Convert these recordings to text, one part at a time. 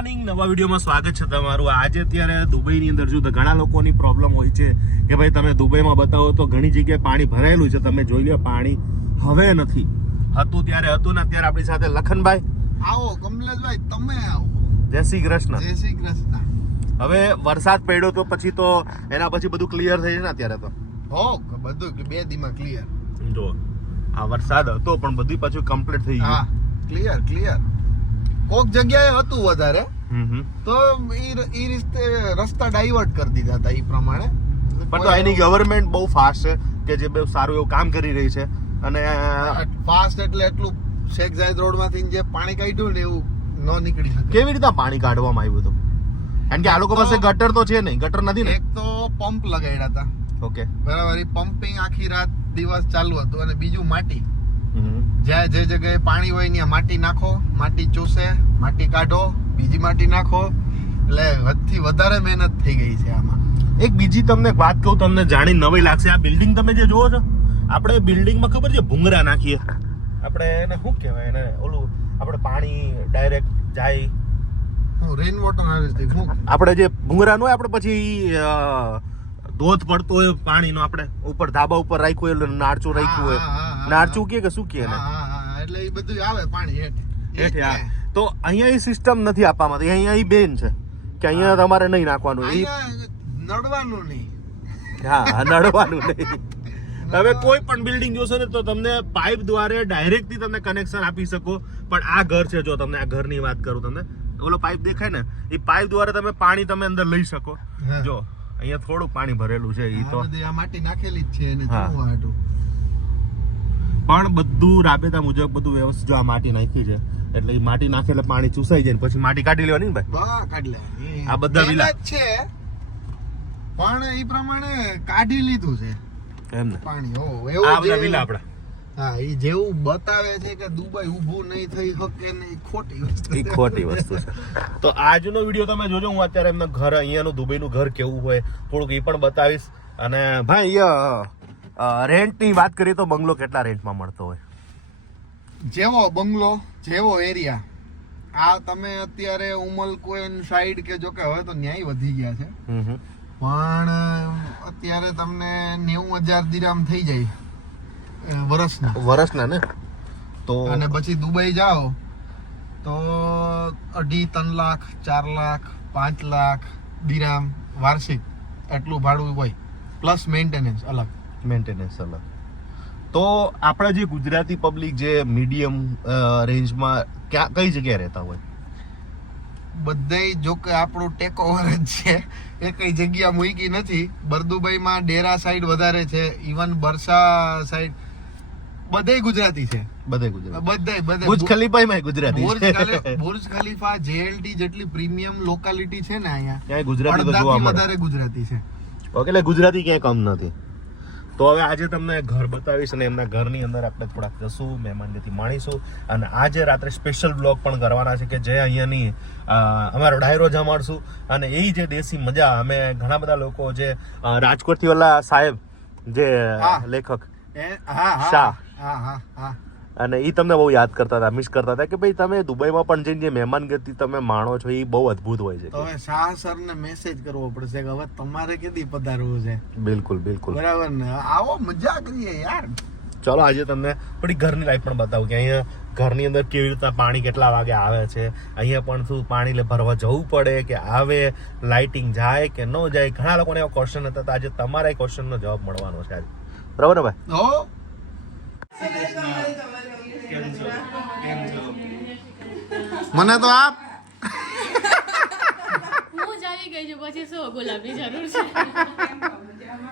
Morning નવા વિડીયોમાં સ્વાગત છે તમારું. આજે અત્યારે દુબઈની અંદર જો તો ઘણા લોકોની પ્રોબ્લેમ હોય છે કે ભાઈ તમે દુબઈમાં બતાવો તો ઘણી જગ્યાએ પાણી ભરાયેલું છે. તમે જોઈ લો પાણી હવે નથી. હતું ત્યારે હતું ને અત્યારે આપણી સાથે લખનભાઈ. આવો કમલેશભાઈ તમે આવો. જય શ્રી કૃષ્ણ. જય શ્રી કૃષ્ણ. હવે વરસાદ પડ્યો તો પછી તો એના પછી બધું ક્લિયર થઈ છે ને અત્યારે તો. હો બધું બે દીમાં ક્લિયર જો આ વરસાદ હતો પણ બધું પાછું કમ્પ્લીટ થઈ હા ગયું ક્લિયર ક્લિયર કોક જગ્યાએ હતું વધારે. તો એ રીતે રસ્તા ડાયવર્ટ કરી દીધા હતા એ પ્રમાણે. પણ તો એની ગવર્મેન્ટ બહુ ફાસ્ટ છે કે જે બહુ સારું એવું કામ કરી રહી છે. અને ફાસ્ટ એટલે એટલું શેખ ઝાયદ રોડમાંથી જે પાણી કાઢ્યું ને એવું ન નીકળી શકે. કેવી રીતે પાણી કાઢવામાં આવ્યું હતું? કારણ કે આ લોકો પાસે ગટર તો છે નહીં ગટર નથી ને? એક તો પંપ લગાડ્યા હતા. ઓકે બરાબર એ પમ્પિંગ આખી રાત દિવસ ચાલુ હતું અને બીજું માટી. જ્યાં જે જગ્યાએ પાણી હોય ત્યાં માટી નાખો માટી ચૂસે માટી કાઢો બીજી માટી નાખો. એટલે હદથી વધારે મહેનત થઈ ગઈ છે આમાં. એક બીજી તમને વાત કહું તમને જાણી નવી લાગશે. આ બિલ્ડિંગ તમે જે જોવો છો આપણે બિલ્ડિંગમાં ખબર છે ભૂંગરા નાખીએ. આપણે એને શું કહેવાય એને ઓલું આપણે પાણી ડાયરેક્ટ જાય. હું રેઇન વોટર આપણે જે ભૂંગરાનું હોય આપણે પછી ધોધ પડતો હોય પાણીનો આપણે ઉપર ધાબા ઉપર રાખ્યું હોય એટલે નાળચું રાખ્યું હોય. હા, નાળચું કે કે શું કે એટલે એ બધું આવે પાણી હેઠ. હેઠે આ. તો અહીંયા એ સિસ્ટમ નથી આપવામાં. અહીંયા એ બેન છે. કે અહીંયા તમારે નહીં નાખવાનું. એ નડવાનું નહીં. હા નડવાનું નહીં. હવે કોઈ પણ બિલ્ડિંગ જોશો ને તો તમને પાઇપ દ્વારા ડાયરેક્ટલી તમને કનેક્શન આપી શકો. પણ આ ઘર છે જો તમને આ ઘરની વાત કરું તમને. ઓલો પાઇપ દેખાય ને? એ પાઇપ દ્વારા તમે પાણી તમે અંદર લઈ શકો. જો અહીંયા થોડું પાણી ભરેલું છે એ તો. માટી નાખેલી જ છે. પણ બધું રાબેતા મુજબ બધું વ્યવસ્થિત જો આ માટી નાખી છે. એટલે એ માટી નાખે એટલે પાણી ચૂસાઈ જાય ને પછી માટી કાઢી લેવાની ને ભાઈ? કાઢી લેવાની. આ બધા વિલા. છે પણ એ પ્રમાણે કાઢી લીધું છે એમ ને? પાણી હો આ બધા વિલા આપડા હા એ જેવું બતાવે છે કે દુબઈ ઊભું નહીં થઈ શકે ને એ ખોટી વસ્તુ એ ખોટી વસ્તુ છે. તો આજનો વીડિયો તમે જોજો હું અત્યારે એમના ઘર અહીંયાનું દુબઈનું ઘર કેવું હોય થોડુંક એ પણ બતાવીશ. અને ભાઈ રેન્ટની વાત કરીએ તો બંગલો કેટલા રેન્ટમાં મળતો હોય? જેવો બંગલો જેવો એરિયા આ તમે અત્યારે ઉમલકોઈન સાઈડ કે જો કે હવે તો ન્યાય વધી ગયા છે. પણ અત્યારે તમને નેવું હજાર દિરામ થઈ જાય વર્ષના વર્ષના ને? તો અને પછી દુબઈ જાઓ તો અઢી ત્રણ લાખ ચાર લાખ પાંચ લાખ દિરામ વાર્ષિક. એટલું ભાડું હોય. પ્લસ મેન્ટેનન્સ અલગ. મેન્ટેનન્સ અલગ. તો આપણા જે ગુજરાતી પબ્લિક જે મીડિયમ રેન્જમાં ક્યાં કઈ જગ્યાએ રહેતા હોય? બધે જો કે આપણું ટેક ઓવર જ છે. એ કઈ જગ્યા મૂકી નથી. બરદુભાઈમાં ડેરા સાઈડ વધારે છે. ઇવન બરસા સાઈડ બધે ગુજરાતી છે. બધે ગુજરાતી. બધે બધે ભુજ ખલીફામાં ગુજરાતી બુર્જ. ખલીફા જેએલટી જેટલી પ્રીમિયમ લોકાલિટી છે ને અહીંયા ગુજરાતી વધારે ગુજરાતી છે. ઓકે એટલે ગુજરાતી ક્યાંય કમ નથી. તો હવે આજે તમને ઘર બતાવીશ અને એમના ઘરની અંદર આપણે થોડાક જશું મહેમાનગતિ માણીશું. અને આજે રાત્રે સ્પેશિયલ બ્લોગ પણ કરવાના છે કે જે અહીંયાની અમારો ડાયરો જમાડશું. અને એ જે દેશી મજા અમે ઘણા બધા લોકો જે રાજકોટથી ઓલા સાહેબ જે લેખક શાહ. હા હા હા. અને એ તમને બહુ યાદ કરતા હતા મિસ કરતા હતા કે ભાઈ તમે દુબઈમાં પણ જઈને જે મહેમાનગતિ તમે માણો છો એ બહુ અદ્ભુત હોય છે હવે શાહ સર ને મેસેજ કરવો પડશે કે હવે તમારે કેદી પધારવું છે? બિલકુલ બિલકુલ. બરાબર ને? આવો મજા કરીએ યાર. ચલો આજે તમને થોડી ઘરની લાઈફ પણ બતાવું કે અહીંયા ઘરની અંદર કેવી રીતના પાણી કેટલા વાગે આવે છે અહીંયા પણ શું પાણી લે ભરવા જવું પડે કે આવે લાઇટિંગ જાય કે ન જાય ઘણા લોકોને એવા ક્વેશ્ચન હતા આજે તમારા ક્વેશ્ચનનો જવાબ મળવાનો છે આજે. બરાબર ને ભાઈ? મને તો આપ. હું જ આવી ગઈ છું પછી શું ગુલાબની જરૂર છે?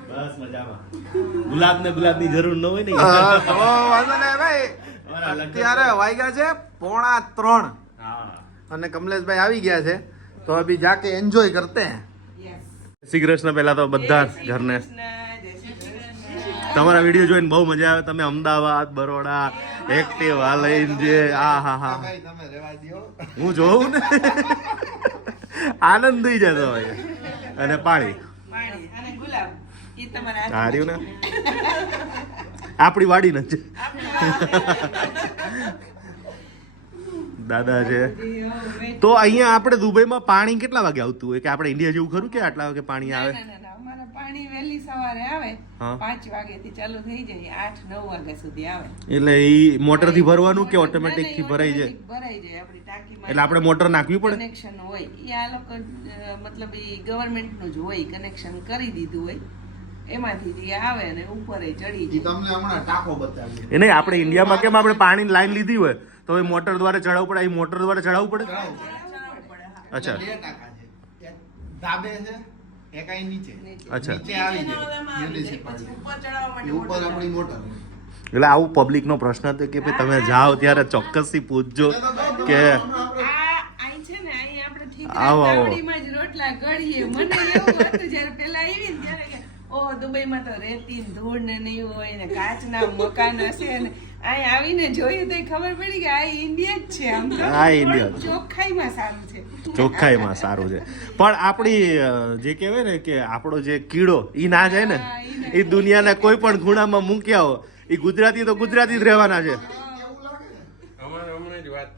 બસ મજામાં. ગુલાબ ને ગુલાબની જરૂર ન હોય ને તો વાંધો ને ભાઈ. અત્યારે વાગ્યા છે પોણા ત્રણ. અને કમલેશભાઈ આવી ગયા છે. તો અભી જાકે એન્જોય કરતે શ્રી કૃષ્ણ પહેલા તો બધા જ ઘરને તમારા વીડિયો જોઈને બહુ મજા આવે. તમે અમદાવાદ બરોડા એક્ટિવ લઈને જે આ હા હા. ભાઈ તમે રહેવા દ્યો. હું જોઉં ને? આનંદ થઈ જતો હોય અને પાણી? પાણી અને ગુલાબ. ઈ તમારા આ રહ્યું ને? આપણી વાડી નથી. દાદા છે. તો અહીંયા આપણે દુબઈમાં પાણી કેટલા વાગે આવતું હોય? કે આપણે ઇન્ડિયા જેવું ખરું કે આટલા વાગે પાણી આવે? પાણી વહેલી સવારે આવે. પાંચ વાગ્યાથી ચાલુ થઈ જાય આઠ નવ વાગ્યા સુધી આવે. એટલે એ મોટરથી ભરવાનું કે ઓટોમેટિકથી ભરાઈ જાય? ભરાઈ જાય આપણી ટાંકીમાં એટલે આપણે મોટર નાખવી પડે? કનેક્શન હોય. એ આ લોકો મતલબ એ ગવર્મેન્ટનું જ હોય કનેક્શન કરી દીધું હોય. એમાંથી જે આવે અને ઉપર ચડી જાય. તમને હમણાં ટાંકો બતાવ્યો એ નહીં આપણે ઇન્ડિયામાં કેમ આપણે પાણી લાઈન લીધી હોય તો એ મોટર દ્વારા ચડાવવું પડે એ મોટર દ્વારા ચડાવવું પડે? અચ્છા. છે નીચે. અચ્છા. નીચે આવી જાય. આવી જાય, પછી ઉપર ચડાવવા માટે એ ઉપર મોટર આપણી મોટર. એટલે આવું પબ્લિક નો પ્રશ્ન હતો કે ભાઈ તમે જાઓ ત્યારે ચોક્કસથી પૂછજો કે આ આઈ છે ને અહીં આપણે ઠીક આવો, આવો. રોટલા ગળીએ. મને એવું હતું જ્યારે પેલા આવી ને ત્યારે કે ઓ દુબઈમાં તો રેતી ધૂળ ને નહીં હોય ને કાચના મકાન હશે ને અહીં આવીને જોઈએ તો ખબર પડી કે આ ઇન્ડિયા જ છે આમ તો. આ ઇન્ડિયા ચોખ્ખાઈમાં સારું છે. ચોખ્ખાઈમાં સારું છે. પણ આપણી જે કહેવાય ને કે આપણો જે કીડો ઈ ના જાય ને એ દુનિયાના કોઈ પણ ખૂણામાં મૂક્યા હો એ ગુજરાતી તો ગુજરાતી જ રહેવાના છે.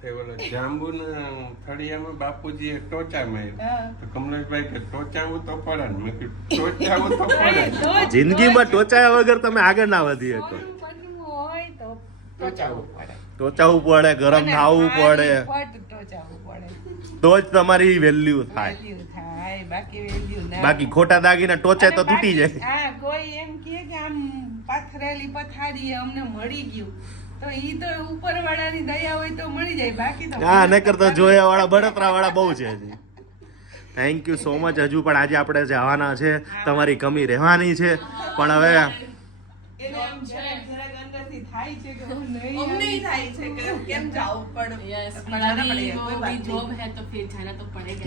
જ વાત જાંબુના ફળિયામાં બાપુજીએ ટોચા માર્યા. તો કમલેશભાઈ કે ટોચાવું તો પડે ને. મેં કીધું ટોચાવું તો પડે. જિંદગીમાં ટોચાયા વગર તમે આગળ ના વધી શકો. ટોચાવું પડે. ગરમ ખાવું પડે. તો જ તમારી વેલ્યુ થાય. બાકી વેલ્યુ ના બાકી ખોટા દાગીના ટોચે તો તૂટી જાય. કોઈ એમ કે આમ પાથરેલી પથારી અમને મળી ગયું. હા નકર તો જોયા વાળા બહુ છે હજી. થેન્ક યુ સો મચ હજુ પણ આજે આપણે જવાના છે. તમારી કમી રહેવાની છે. પણ હવે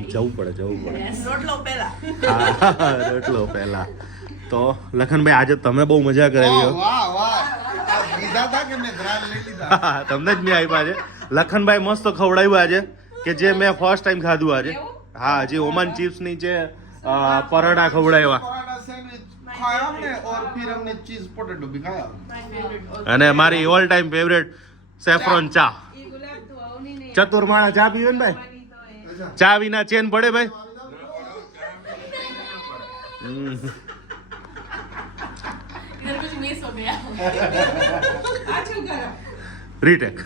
જવું પડે? જવું પડે રોટલો પહેલા તો લખનભાઈ આજે તમે બહુ મજા કરાવી તમને જ મેં આપ્યા છે. લખનભાઈ મસ્ત ખવડાવ્યું આજે કે જે મેં ફર્સ્ટ ટાઈમ ખાધું આજે. હા જે ઓમાન ચિપ્સની જે પરાઠા ખવડાવ્યા. અને મારી ઓલ ટાઈમ ફેવરેટ સેફ્રોન ચા. ચતુર્માળા ચા પીવે ને ભાઈ? ચા વિના ચેન પડે ભાઈ? હમ. રીટેક.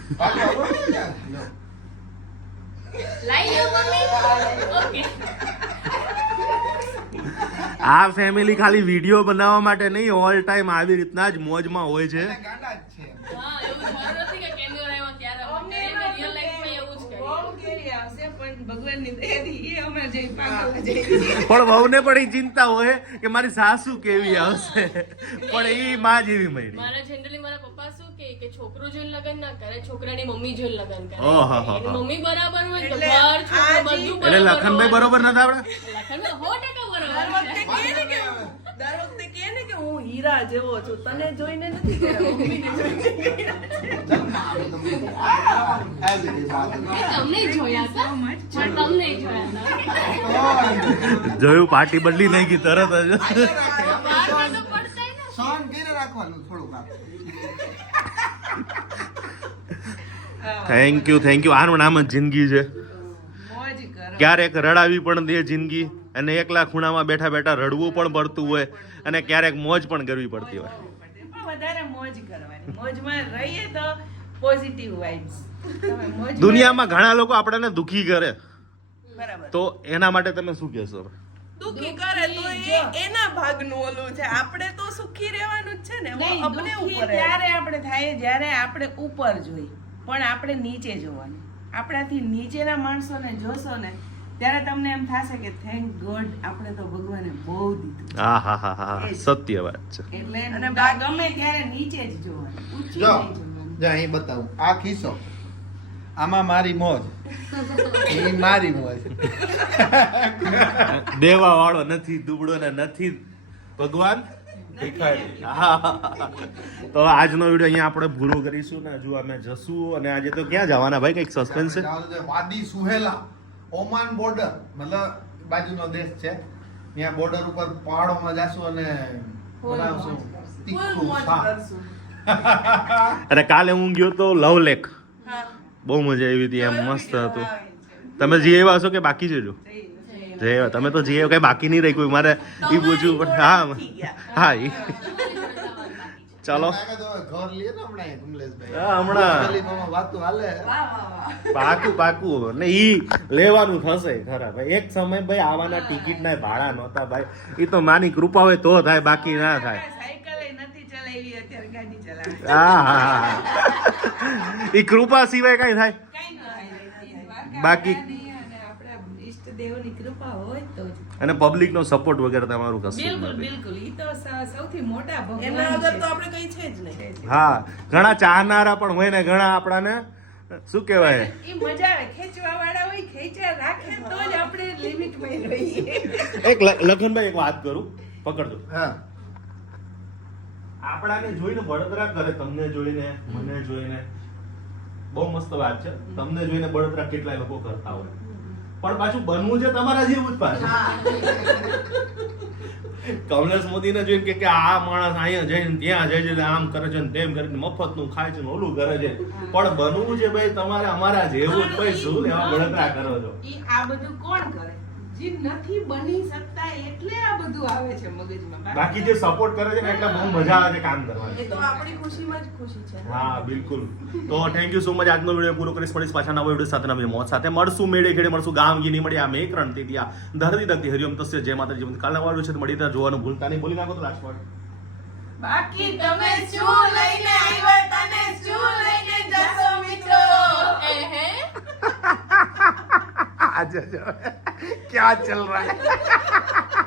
આ ફેમિલી ખાલી વીડિયો બનાવવા માટે નહીં ઓલ ટાઈમ આવી રીતના જ મોજમાં હોય છે. પણ વહુને પણ એ ચિંતા હોય કે મારી સાસુ કેવી આવશે. પણ એ માં જેવી મળી મારા જનરલી મારા પપ્પા શું કે કે છોકરો જોઈને લગન ના કરે છોકરાની મમ્મી જોઈને લગન કરે. મમ્મી બરાબર હોય તો એટલે ઘર છોકરો બધું એટલે લખનભાઈ બરોબર નથી આપણે લખનભાઈ સો ટકા દર વખતે કે દર વખતે કે ને કે હું હીરા જેવો છું. તને જોઈને નથી કર્યા મમ્મીને જોઈને તમને જોયા હતા? જ જોયા પાર્ટી બદલી નહીં ગઈ તરત જ. થેન્ક યુ થેન્ક યુ આનું નામ જ જિંદગી છે. ક્યારેક રડાવી પણ દે જિંદગી અને એકલા ખૂણામાં બેઠા બેઠા રડવું પણ પડતું હોય અને ક્યારેક મોજ પણ કરવી પડતી હોય. વધારે મોજ કરવાની. મોજમાં રહીએ તો પોઝિટિવ વાઇબ્સ દુનિયામાં ઘણા લોકો આપણને દુખી કરે. બરાબર. તો એના માટે તમે શું કહેશો? દુખી કરે તો એ એના ભાગનું ઓલું છે. આપણે તો સુખી રહેવાનું જ છે ને. આપણે ઉપર ત્યારે આપણે થાય જ્યારે આપણે ઉપર જોઈ પણ આપણે નીચે જોવાનું. આપણાથી નીચેના માણસોને જોશો ને ત્યારે તમને એમ થશે કે થેન્ક ગોડ આપણે તો ભગવાને બહુ દીધું. હા હા હા સત્ય વાત છે. એટલે ગમે ત્યારે નીચે જ જોવાનું. ઊંચી જો જો અહીં બતાવું. આ ખિસ્સો. આમાં મારી મોજ. એ મારી મોજ. દેવા વાળો નથી દુબળો ને નથી. ભગવાન. તો આજનો વીડિયો અહીંયા આપણે પૂરો કરીશું ને હજુ અમે જશું અને આજે તો ક્યાં જવાના ભાઈ કંઈક સસ્પેન્સ છે? છે વાદી સુહેલા ઓમાન બોર્ડર મતલબ બાજુનો દેશ છે. ત્યાં બોર્ડર ઉપર પહાડોમાં જાશું અને બનાવશું. તીખું અને કાલે હું ગયો તો લવ લેખ બહુ મજા આવી હતી એમ મસ્ત હતું. તમે જઈ આવ્યા છો કે બાકી જજો જો? જઈ આવ્યા. તમે તો જઈ આવ્યા કઈ બાકી નહીં રાખ્યું. મારે એ પૂછવું પણ હા. હા એ ચાલો. હમણાં હા, હમણાં. ગલીમાં વાતું પાકું પાકું. ને ઈ લેવાનું થશે ખરા. ભાઈ એક સમય ભાઈ આવાના ટિકિટ ના ભાડા નહોતા ભાઈ. એ તો માની કૃપા હોય તો થાય બાકી ના થાય સાયકલ નથી ચલાવી અત્યારે ગાડી ચલાવે હા હા હા. ઈ કૃપા સિવાય કઈ થાય? કઈ ન થાય બાકી- અને આપણા ઈષ્ટદેવની કૃપા હોય તો જ અને પબ્લિક નો સપોર્ટ વગેરે તમારું કશું બિલકુલ બિલકુલ. ઈ તો સૌથી મોટા એના વગર તો આપણે કઈ છે જ નહીં. હા ઘણા ચાહનારા પણ હોય ને ઘણા આપણાને શું કહેવાય? એ મજા આવે. ખેંચવા વાળા હોય ખેંચ્યા રાખે તો જ આપણે લિમિટમાં રહીએ. એક લખનભાઈ એક વાત કરું. પકડજો. હા. આપણાને જોઈને બળતરા કરે તમને જોઈને, મને જોઈને. બહુ મસ્ત વાત છે. તમને જોઈને બળતરા કેટલાય લોકો કરતા હોય. પણ પાછું બનવું છે તમારા જેવું જ પાછું. કમલેશ મોદીને જોઈને કે આ માણસ અહીંયા જઈને, ત્યાં જાય છે આમ કરે છે ને તેમ કરે મફત મફતનું ખાય છે ને ઓલું કરે છે. પણ બનવું છે ભાઈ તમારે અમારા જેવું જ ભાઈ શું લેવા બળતરા કરો છો? આ બધું કોણ કરે? જે નથી બની શકતા એટલે આ બધું આવે છે મગજમાં. બાકી જે સપોર્ટ કરે છે ને એટલે બહુ મજા આવે છે કામ કરવાની. એ તો આપણી ખુશીમાં જ ખુશી છે. હા બિલકુલ. તો થેન્ક યુ સો મચ આજનો વીડિયો પૂરો કરીશ. મળીશ પાછા નવો વીડિયો સાથે નવી મોત સાથે. મળશું મેળે ઘેડે મળશું. ગામ ગીની મળી આ મેક તેથી આ ધરતી ધરતી હરિઓમ તસ્ય. જય માતા જીવન કાલના વાળું છે મળી ત્યાં. જોવાનું ભૂલતા નહીં. બોલી નાખો તો લાસ્ટ વાર બાકી તમે શું લઈને આવ્યા? તને શું લઈને જશો મિત્રો? आज क्या चल रहा है